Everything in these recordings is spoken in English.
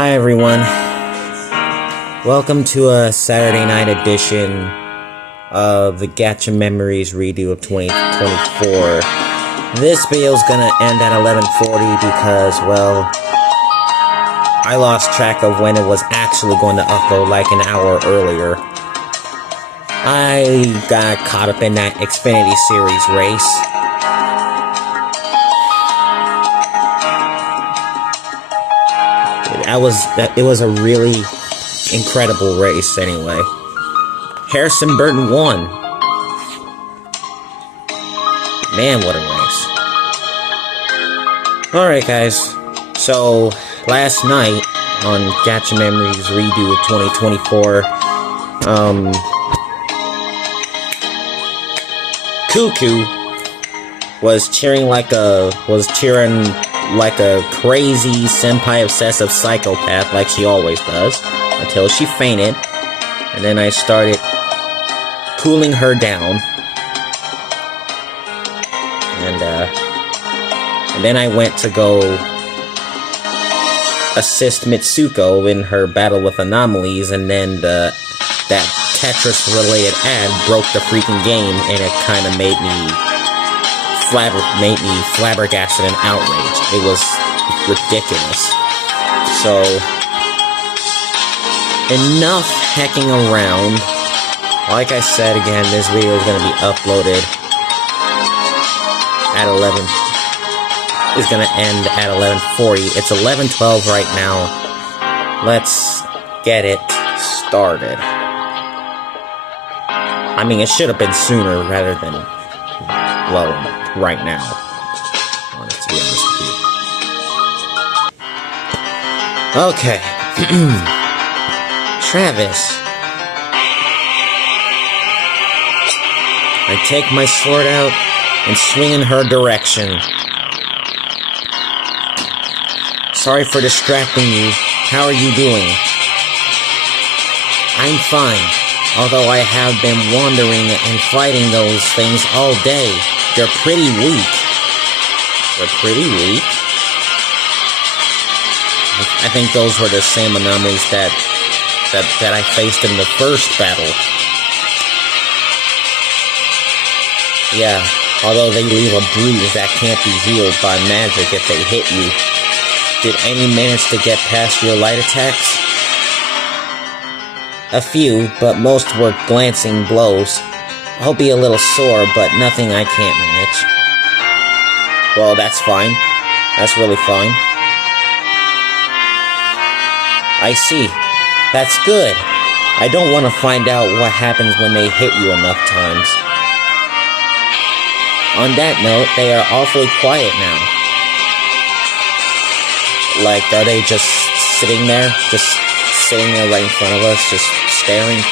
Hi everyone, welcome to a Saturday night edition of the Gacha Memories redo of 2024. This video is gonna end at 11:40 because, well, I lost track of when it was actually going to upload like an hour earlier. I got caught up in that Xfinity Series race. It was a really incredible race anyway. Harrison Burton won. Man, what a race. Alright guys, so last night on Gacha Memories redo of 2024, Cuckoo was cheering like a crazy senpai obsessive psychopath like she always does, until she fainted, and then I started cooling her down, and then I went to go assist Mitsuko in her battle with Anomalies, and then that Tetris related ad broke the freaking game, and it kind of made me flabbergasted and outraged. It was ridiculous. So, enough hacking around. Like I said again, this video is going to be uploaded at 11. It's going to end at 11:40. It's 11:12 right now. Let's get it started. I mean, it should have been sooner rather than, well, right now. Let's be honest with you. Okay. Travis. I take my sword out and swing in her direction. Sorry for distracting you. How are you doing? I'm fine. Although I have been wandering and fighting those things all day. They're pretty weak. They're pretty weak? I think those were the same anomalies that I faced in the first battle. Yeah, although they leave a bruise that can't be healed by magic if they hit you. Did any manage to get past your light attacks? A few, but most were glancing blows. I'll be a little sore, but nothing I can't manage. Well, that's fine. That's really fine. I see. That's good. I don't want to find out what happens when they hit you enough times. On that note, they are awfully quiet now. Like, are they just sitting there? Just sitting there right in front of us, just staring?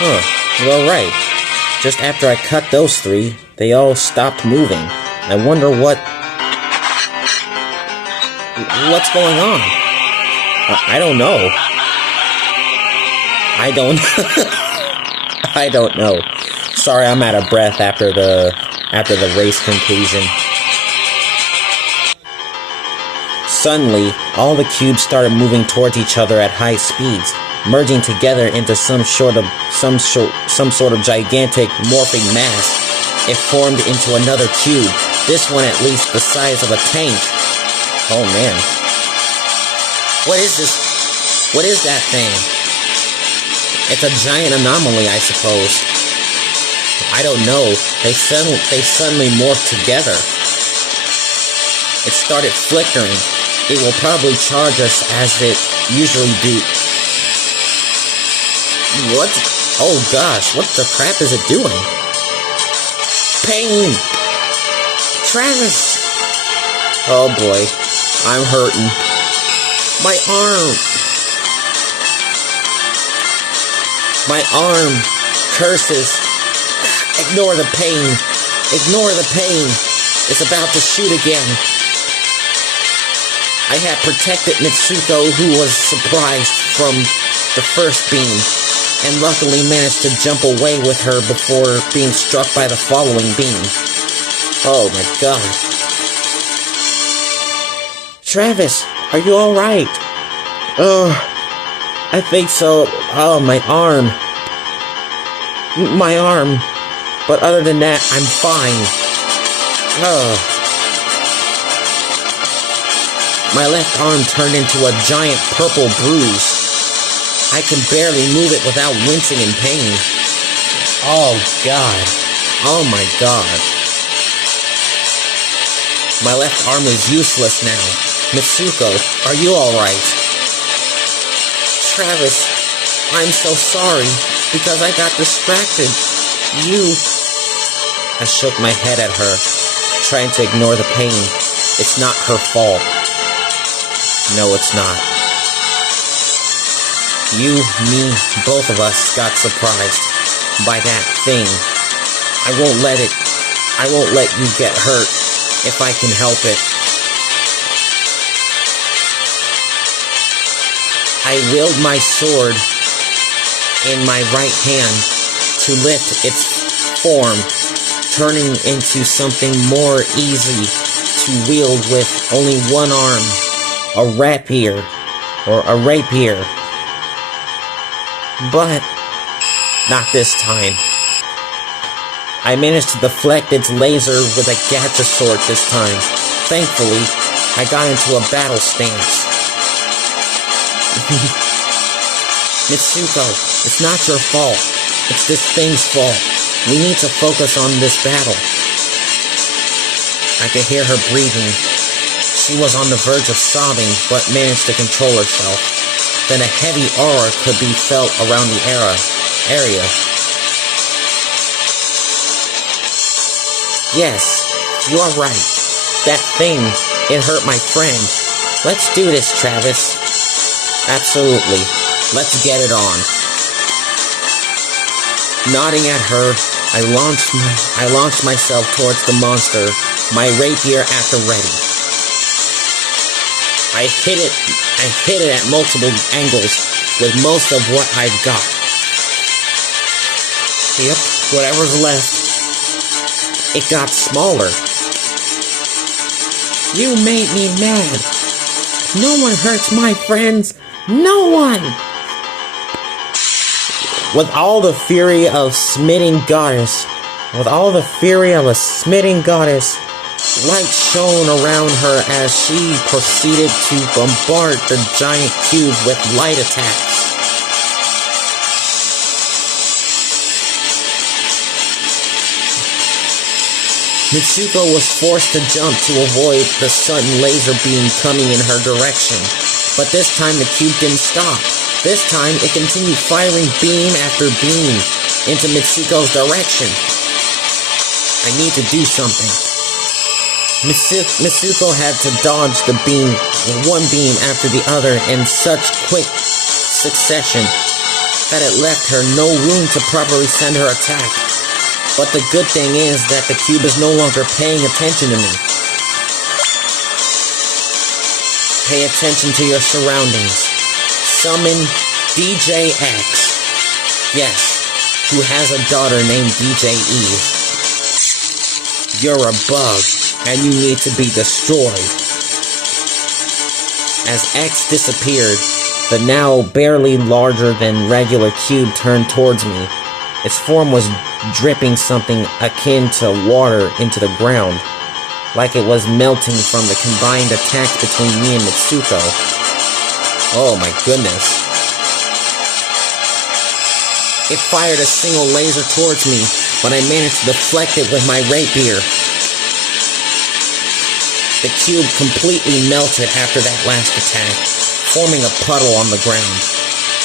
Huh. Well, right. Just after I cut those three, they all stopped moving. I wonder what's going on? I don't know. I don't know. Sorry, I'm out of breath after the race conclusion. Suddenly, all the cubes started moving towards each other at high speeds, merging together into some sort of gigantic morphing mass. It formed into another cube, this one at least the size of a tank. Oh man. What is this? What is that thing? It's a giant anomaly, I suppose. I don't know. They suddenly morphed together. It started flickering. It will probably charge us as it usually do. What? Oh gosh, what the crap is it doing? Pain! Travis! Oh boy, I'm hurting. My arm! My arm! Curses! Ignore the pain! Ignore the pain! It's about to shoot again! I had protected Mitsuko, who was surprised from the first beam, and luckily managed to jump away with her before being struck by the following beam. Oh my god. Travis, are you alright? Oh, I think so. Oh, my arm. My arm. But other than that, I'm fine. Oh. My left arm turned into a giant purple bruise. I can barely move it without wincing in pain. Oh, God. Oh, my God. My left arm is useless now. Mitsuko, are you alright? Travis, I'm so sorry, because I got distracted. I shook my head at her, trying to ignore the pain. It's not her fault. No, it's not. You, me, both of us got surprised by that thing. I won't let you get hurt if I can help it. I willed my sword in my right hand to lift its form, turning into something more easy to wield with only one arm. A rapier. But not this time. I managed to deflect its laser with a Gacha sword this time. Thankfully, I got into a battle stance. Mitsuko, it's not your fault. It's this thing's fault. We need to focus on this battle. I could hear her breathing. She was on the verge of sobbing, but managed to control herself. Then a heavy aura could be felt around the area. Yes, you are right. That thing, it hurt my friend. Let's do this, Travis. Absolutely. Let's get it on. Nodding at her, I launched myself towards the monster, my rapier at the ready. I hit it at multiple angles with most of what I've got. Yep, whatever's left. It got smaller. You made me mad. No one hurts my friends. No one! With all the fury of a smitten goddess, light shone around her as she proceeded to bombard the giant cube with light attacks. Mitsuko was forced to jump to avoid the sudden laser beam coming in her direction. But this time the cube didn't stop. This time it continued firing beam after beam into Mitsuko's direction. I need to do something. Mitsuko had to dodge the beam, one beam after the other in such quick succession that it left her no room to properly send her attack. But the good thing is that the cube is no longer paying attention to me. Pay attention to your surroundings. Summon DJ X. Yes, who has a daughter named DJ Eve. You're a bug, and you need to be destroyed. As X disappeared, the now barely larger than regular cube turned towards me. Its form was dripping something akin to water into the ground, like it was melting from the combined attacks between me and Mitsuko. Oh my goodness. It fired a single laser towards me, but I managed to deflect it with my rapier. The cube completely melted after that last attack, forming a puddle on the ground.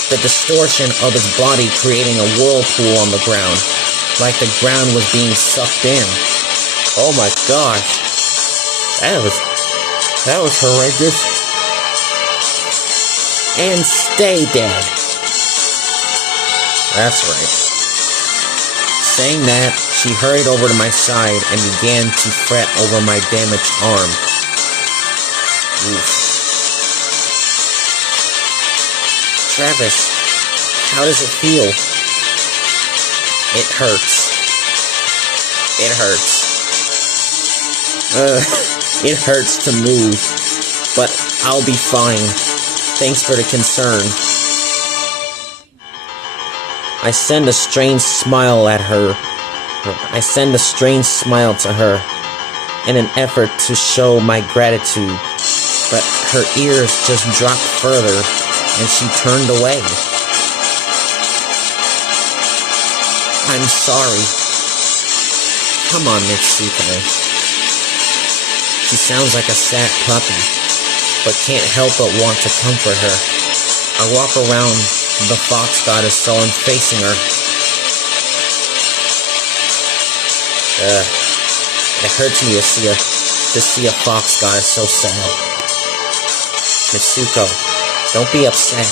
The distortion of its body creating a whirlpool on the ground, like the ground was being sucked in. Oh my gosh. That was horrendous. And stay dead. That's right. Saying that, she hurried over to my side and began to fret over my damaged arm. Oof. Travis, how does it feel? It hurts. It hurts. It hurts to move, but I'll be fine. Thanks for the concern. I send a strange smile at her. I send a strange smile to her in an effort to show my gratitude, but her ears just dropped further and she turned away. I'm sorry. Come on, Mitsuko. She sounds like a sad puppy, but can't help but want to comfort her. I walk around the fox goddess so I'm facing her. It hurts me to see a fox goddess so sad. Mitsuko, don't be upset.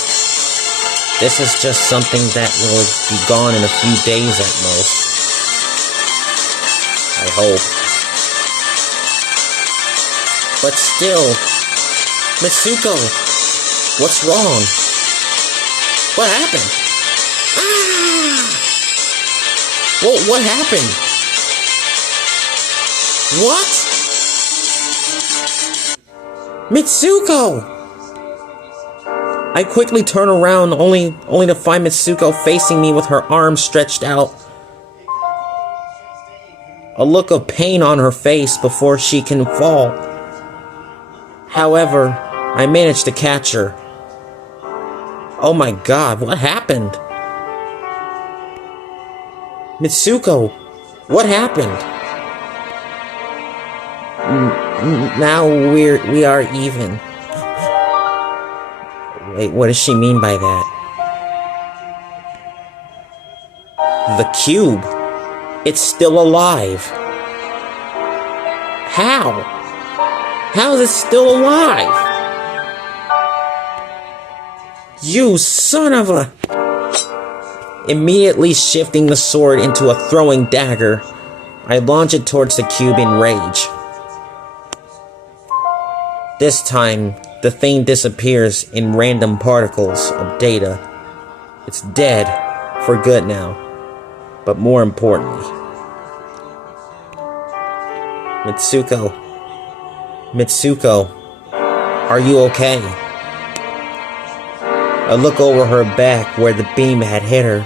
This is just something that will be gone in a few days at most. I hope. But still, Mitsuko, what's wrong? What happened? What happened? What? Mitsuko! I quickly turn around, only to find Mitsuko facing me with her arms stretched out. A look of pain on her face before she can fall. However, I managed to catch her. Oh my god, what happened? Mitsuko, what happened? Now we are even. Wait, what does she mean by that? The cube. It's still alive. How? How is it still alive? You son of a... Immediately shifting the sword into a throwing dagger, I launch it towards the cube in rage. This time, the thing disappears in random particles of data. It's dead for good now. But more importantly, Mitsuko, are you okay? I look over her back where the beam had hit her.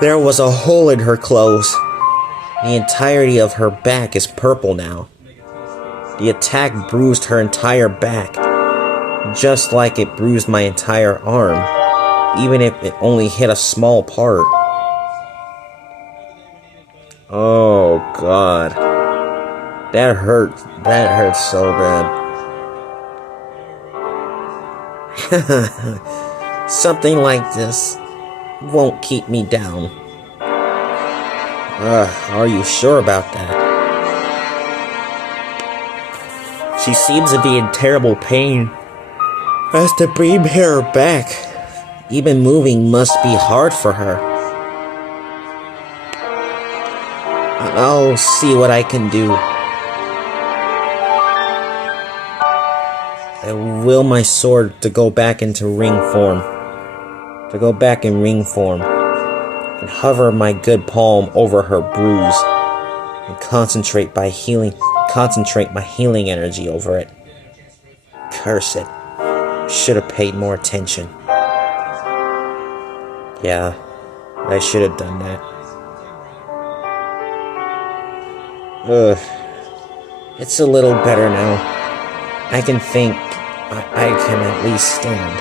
There was a hole in her clothes. The entirety of her back is purple now. The attack bruised her entire back, just like it bruised my entire arm, even if it only hit a small part. Oh god. That hurts so bad. Something like this won't keep me down. Are you sure about that? She seems to be in terrible pain as the beam hit her back. Even moving must be hard for her. I'll see what I can do. I will my sword to go back into ring form. And hover my good palm over her bruise. And concentrate my healing energy over it. Curse it. Should have paid more attention. Yeah, I should have done that. It's a little better now. I can think. I can at least stand.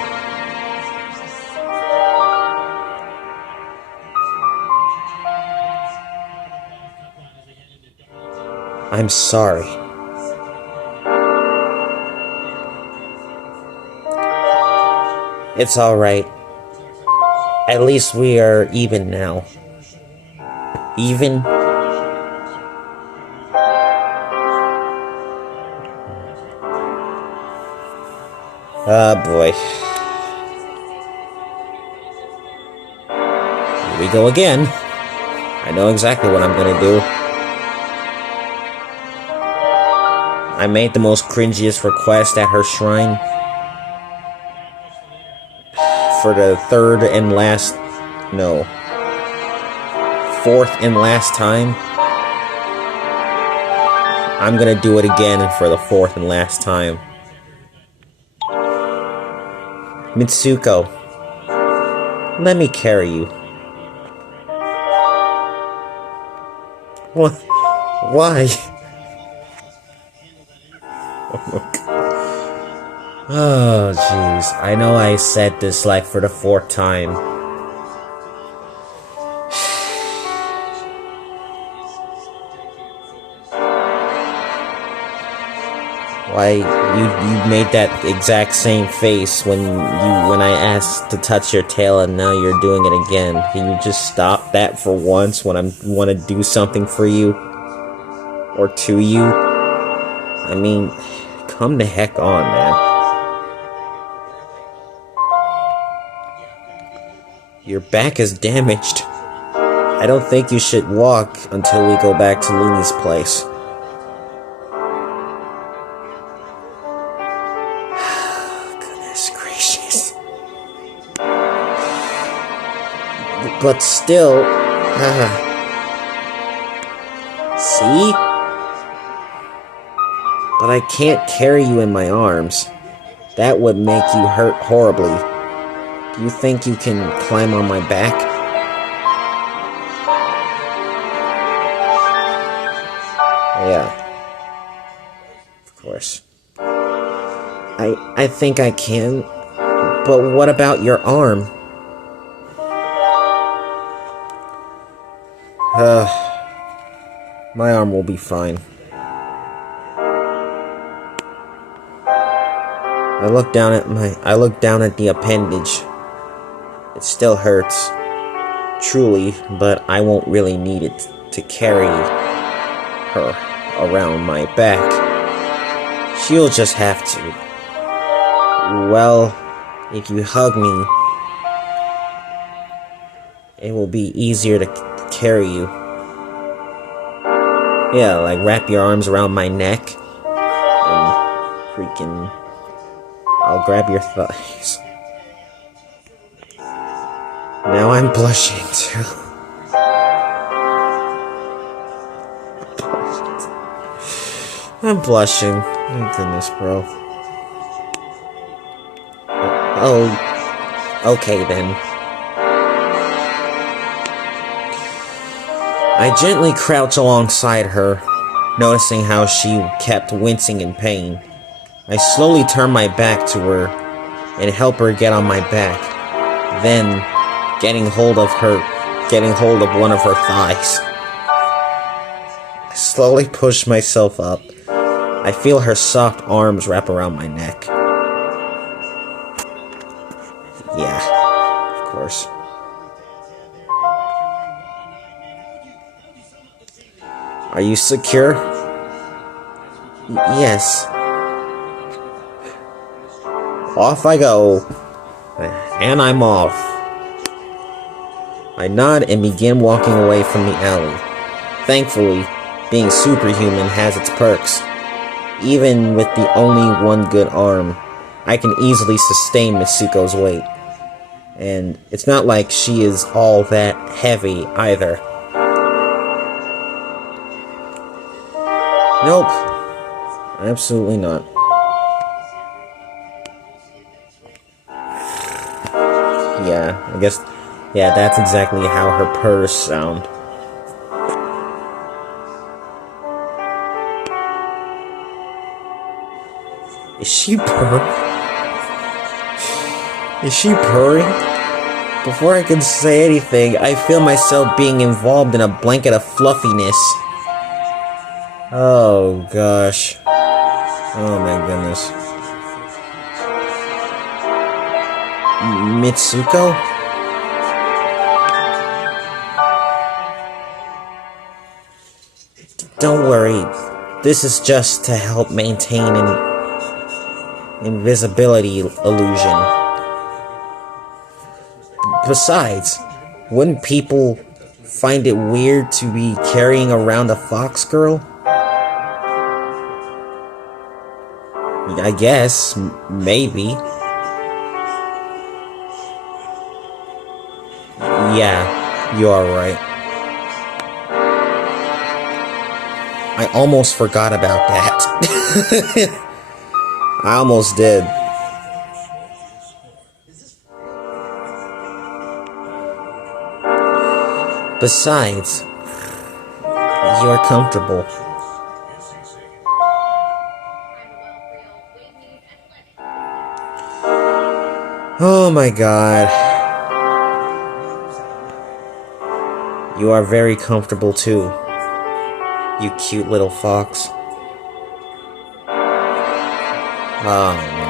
I'm sorry. It's alright. At least we are even now. Even? Ah, boy. Here we go again. I know exactly what I'm gonna do. I made the most cringiest request at her shrine. For the fourth and last time. I'm gonna do it again for the fourth and last time. Mitsuko, let me carry you. What? Why? Oh, jeez. I know I said this like for the 4th time. Why, you made that exact same face when I asked to touch your tail and now you're doing it again. Can you just stop that for once when I want to do something for you? Or to you? I mean, come the heck on, man. Your back is damaged. I don't think you should walk until we go back to Looney's place. Goodness gracious. But still... See? But I can't carry you in my arms. That would make you hurt horribly. Do you think you can climb on my back? Yeah. Of course. I think I can. But what about your arm? My arm will be fine. I look down at the appendage. It still hurts. Truly, but I won't really need it to carry her around my back. She'll just have to. Well, if you hug me, it will be easier to carry you. Yeah, like wrap your arms around my neck and freaking... I'll grab your thighs. Now I'm blushing too. I'm blushing. My goodness, bro. Oh, okay then. I gently crouch alongside her, noticing how she kept wincing in pain. I slowly turn my back to her and help her get on my back. Then, getting hold of one of her thighs. I slowly push myself up. I feel her soft arms wrap around my neck. Yeah, of course. Are you secure? Yes. Off I go. And I'm off. I nod and begin walking away from the alley. Thankfully, being superhuman has its perks. Even with the only one good arm, I can easily sustain Mitsuko's weight. And it's not like she is all that heavy either. Nope. Absolutely not. Yeah, I guess... Yeah, that's exactly how her purrs sound. Is she purring? Is she purring? Before I can say anything, I feel myself being involved in a blanket of fluffiness. Oh, gosh. Oh, my goodness. Mitsuko? Don't worry, this is just to help maintain an invisibility illusion. Besides, wouldn't people find it weird to be carrying around a fox girl? I guess, maybe. Yeah, you are right. I almost forgot about that. I almost did. Besides, you're comfortable. Oh my god. You are very comfortable too. You cute little fox. Oh man.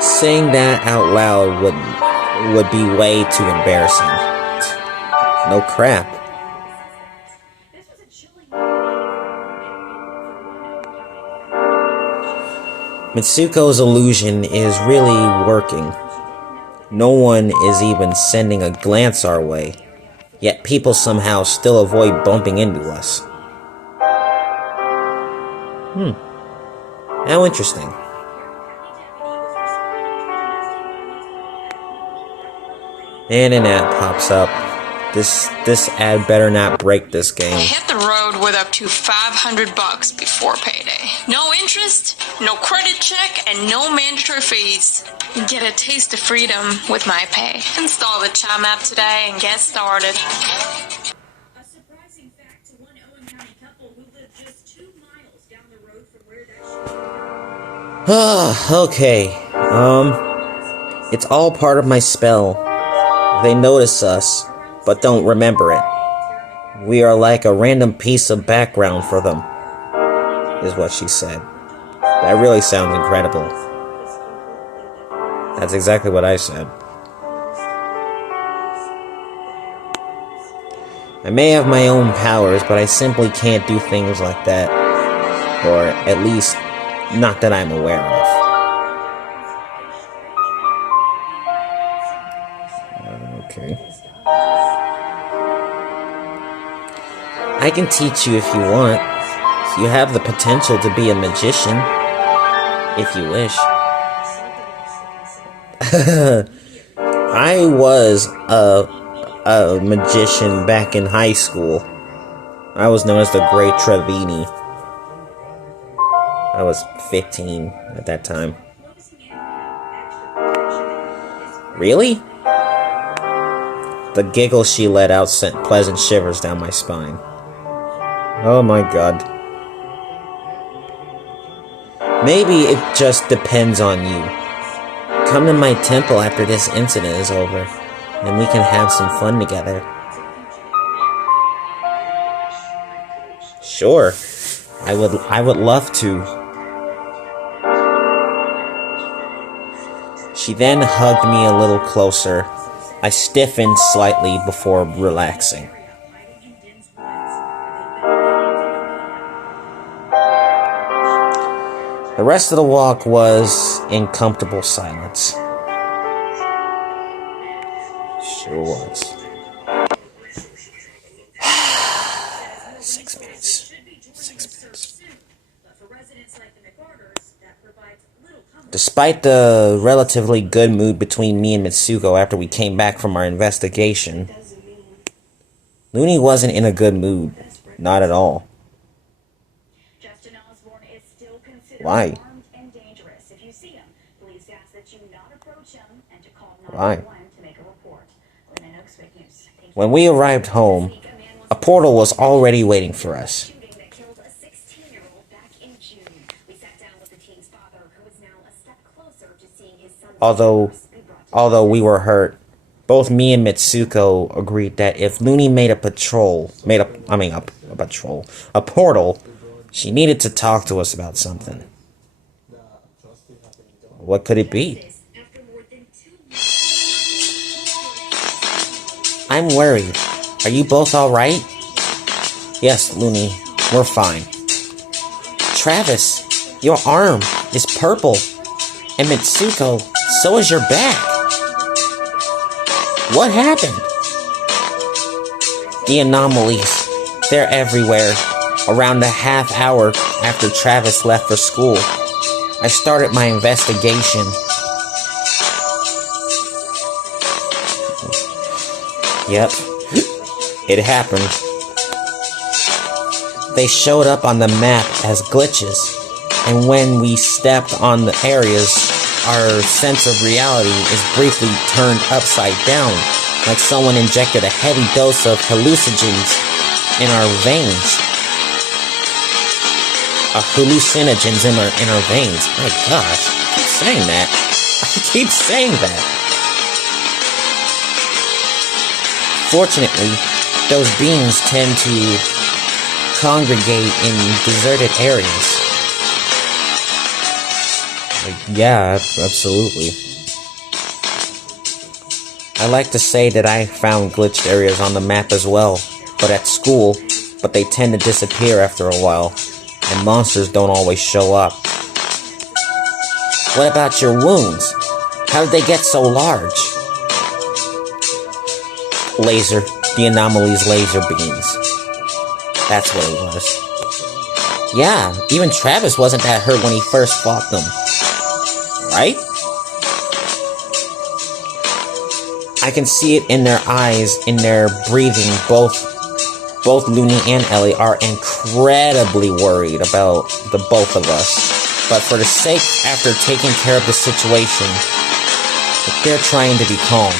Saying that out loud would be way too embarrassing. No crap. Mitsuko's illusion is really working. No one is even sending a glance our way, yet people somehow still avoid bumping into us. How interesting. And an ad pops up. This ad better not break this game. Hit the road with up to $500 before payday. No interest, no credit check, and no mandatory fees. Get a taste of freedom with my pay. Install the Chime app today and get started. A surprising fact to one Owen County couple who lived just 2 miles down the road from where that Okay. It's all part of my spell. They notice us, but don't remember it. We are like a random piece of background for them, is what she said. That really sounds incredible. That's exactly what I said. I may have my own powers, but I simply can't do things like that. Or at least, not that I'm aware of. Okay. I can teach you if you want. You have the potential to be a magician, if you wish. I was a magician back in high school. I was known as the Great Trevini. I was 15 at that time. Really? The giggle she let out sent pleasant shivers down my spine. Oh my god. Maybe it just depends on you. Come to my temple after this incident is over, and we can have some fun together. Sure. I would love to. She then hugged me a little closer. I stiffened slightly before relaxing. The rest of the walk was in comfortable silence. Sure was. 6 minutes. 6 minutes. Despite the relatively good mood between me and Mitsuko after we came back from our investigation, Looney wasn't in a good mood. Not at all. Why? Why? When we arrived home, a portal was already waiting for us. Although we were hurt, both me and Mitsuko agreed that if Looney made a portal, she needed to talk to us about something. What could it be? I'm worried. Are you both alright? Yes, Looney, we're fine. Travis, your arm is purple. And Mitsuko, so is your back. What happened? The anomalies. They're everywhere. Around a half hour after Travis left for school, I started my investigation. Yep, it happened. They showed up on the map as glitches, and when we stepped on the areas, our sense of reality is briefly turned upside down, like someone injected a heavy dose of hallucinogens in our veins. Hallucinogens in our veins. My gosh, I keep saying that. I keep saying that. Fortunately, those beings tend to congregate in deserted areas. Yeah, absolutely. I like to say that I found glitched areas on the map as well, but at school, but they tend to disappear after a while, and monsters don't always show up. What about your wounds? How did they get so large? The Anomalies laser beams. That's what it was. Yeah, even Travis wasn't that hurt when he first fought them. Right? I can see it in their eyes, in their breathing. Both Looney and Ellie are incredibly worried about the both of us. But for the sake, after taking care of the situation, they're trying to be calm.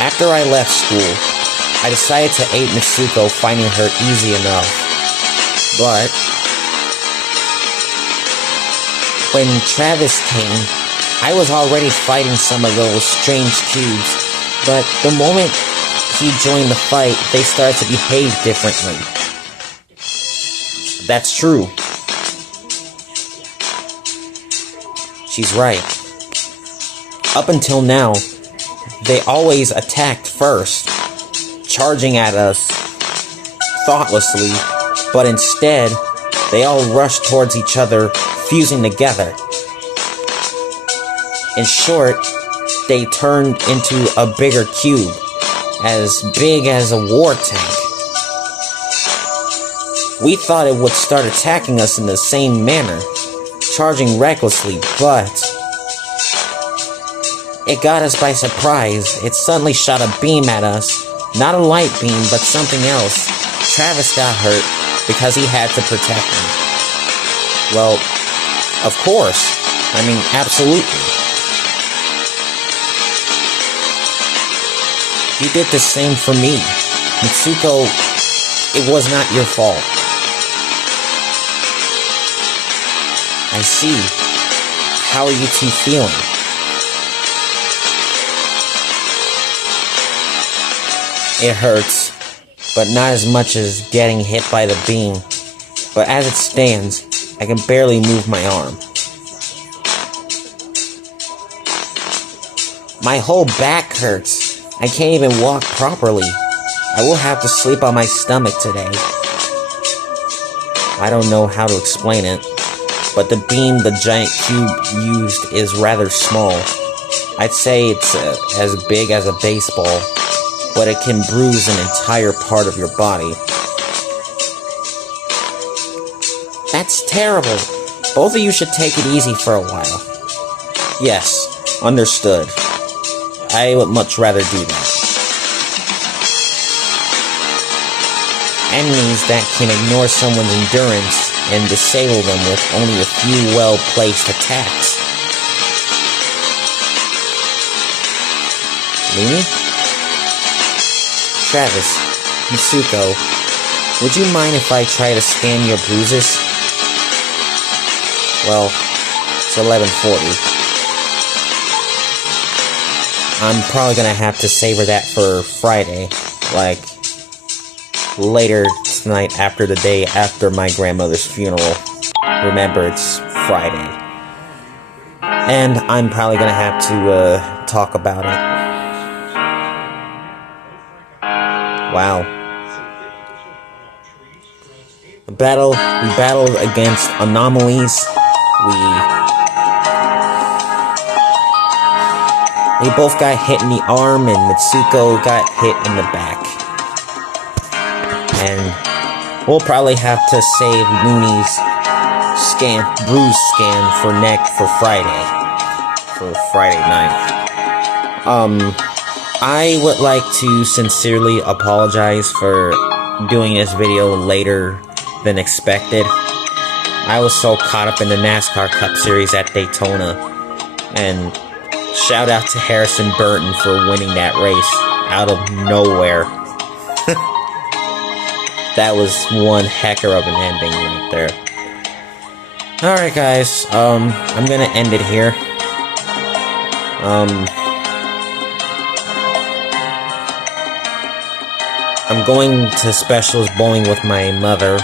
After I left school, I decided to aid Mitsuko, finding her easy enough. But when Travis came, I was already fighting some of those strange cubes, but the moment he joined the fight, they started to behave differently. That's true. She's right. Up until now, they always attacked first, charging at us thoughtlessly, but instead, they all rushed towards each other, fusing together. In short, they turned into a bigger cube, as big as a war tank. We thought it would start attacking us in the same manner, charging recklessly, but it got us by surprise. It suddenly shot a beam at us. Not a light beam, but something else. Travis got hurt because he had to protect me. Well, of course. I mean, absolutely. You did the same for me. Mitsuko, it was not your fault. I see. How are you two feeling? It hurts, but not as much as getting hit by the beam. But as it stands, I can barely move my arm. My whole back hurts. I can't even walk properly. I will have to sleep on my stomach today. I don't know how to explain it, but the beam the giant cube used is rather small. I'd say it's as big as a baseball, but it can bruise an entire part of your body. That's terrible. Both of you should take it easy for a while. Yes, understood. I would much rather do that. Enemies that can ignore someone's endurance and disable them with only a few well-placed attacks. Looney? Travis, Mitsuko, would you mind if I try to scan your bruises? Well, it's 11:40. I'm probably gonna have to savor that for Friday, like later tonight after the day after my grandmother's funeral. Remember, it's Friday. And I'm probably gonna have to talk about it. Wow. We battled against Anomalies. We both got hit in the arm, and Mitsuko got hit in the back. And we'll probably have to save Looney's bruise scan for Friday. For Friday night. I would like to sincerely apologize for doing this video later than expected. I was so caught up in the NASCAR Cup Series at Daytona, and shout out to Harrison Burton for winning that race out of nowhere. That was one hecker of an ending right there. Alright guys, I'm gonna end it here. I'm going to specials bowling with my mother.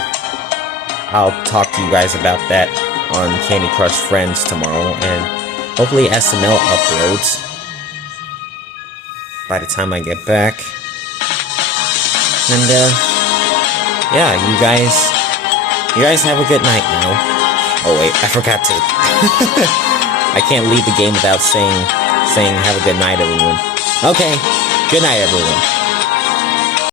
I'll talk to you guys about that on Candy Crush Friends tomorrow, and hopefully SNL uploads by the time I get back. And yeah, you guys have a good night now. Oh wait, I forgot to. I can't leave the game without saying have a good night, everyone. Okay, good night, everyone.